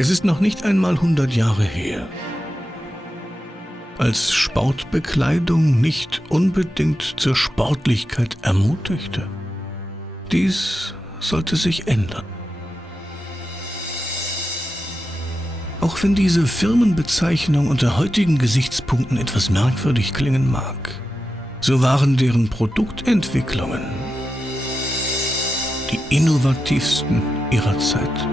Es ist noch nicht einmal 100 Jahre her, als Sportbekleidung nicht unbedingt zur Sportlichkeit ermutigte. Dies sollte sich ändern. Auch wenn diese Firmenbezeichnung unter heutigen Gesichtspunkten etwas merkwürdig klingen mag, so waren deren Produktentwicklungen die innovativsten ihrer Zeit.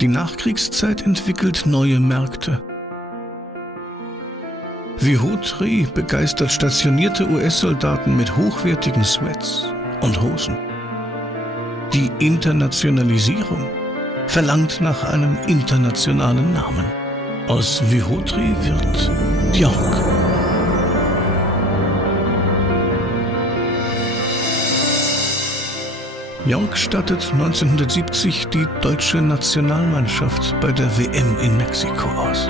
Die Nachkriegszeit entwickelt neue Märkte. Vihootri begeistert stationierte US-Soldaten mit hochwertigen Sweats und Hosen. Die Internationalisierung verlangt nach einem internationalen Namen. Aus Vihootri wird York. York stattet 1970 die deutsche Nationalmannschaft bei der WM in Mexiko aus.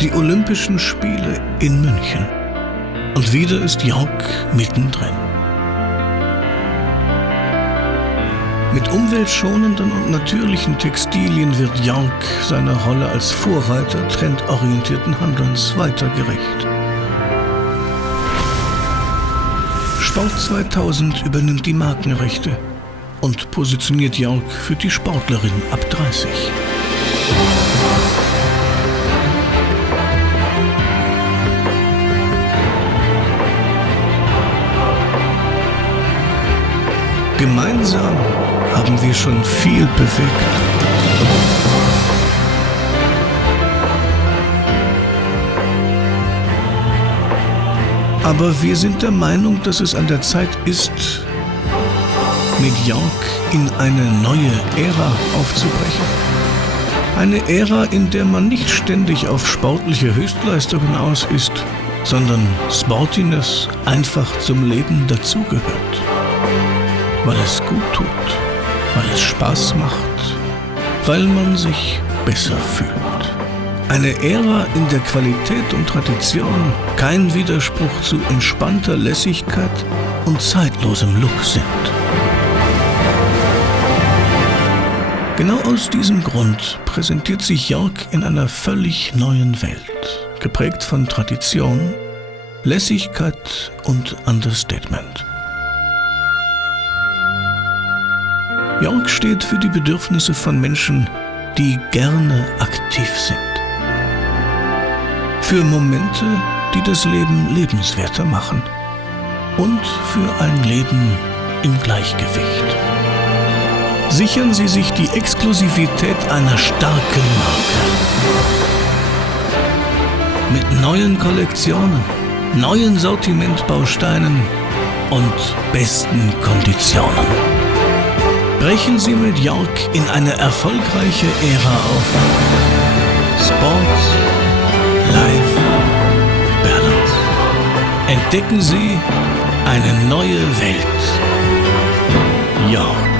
Die Olympischen Spiele in München. Und wieder ist York mittendrin. Mit umweltschonenden und natürlichen Textilien wird York seiner Rolle als Vorreiter trendorientierten Handelns weiter gerecht. Sport 2000 übernimmt die Markenrechte und positioniert York für die Sportlerin ab 30. Gemeinsam haben wir schon viel bewegt. Aber wir sind der Meinung, dass es an der Zeit ist, mit York in eine neue Ära aufzubrechen. Eine Ära, in der man nicht ständig auf sportliche Höchstleistungen aus ist, sondern Sportiness einfach zum Leben dazugehört. Weil es gut tut, weil es Spaß macht, weil man sich besser fühlt. Eine Ära, in der Qualität und Tradition kein Widerspruch zu entspannter Lässigkeit und zeitlosem Look sind. Genau aus diesem Grund präsentiert sich York in einer völlig neuen Welt, geprägt von Tradition, Lässigkeit und Understatement. York steht für die Bedürfnisse von Menschen, die gerne aktiv sind. Für Momente, die das Leben lebenswerter machen. Und für ein Leben im Gleichgewicht. Sichern Sie sich die Exklusivität einer starken Marke. Mit neuen Kollektionen, neuen Sortimentbausteinen und besten Konditionen. Brechen Sie mit York in eine erfolgreiche Ära auf. Sport, Life, Balance. Entdecken Sie eine neue Welt. York.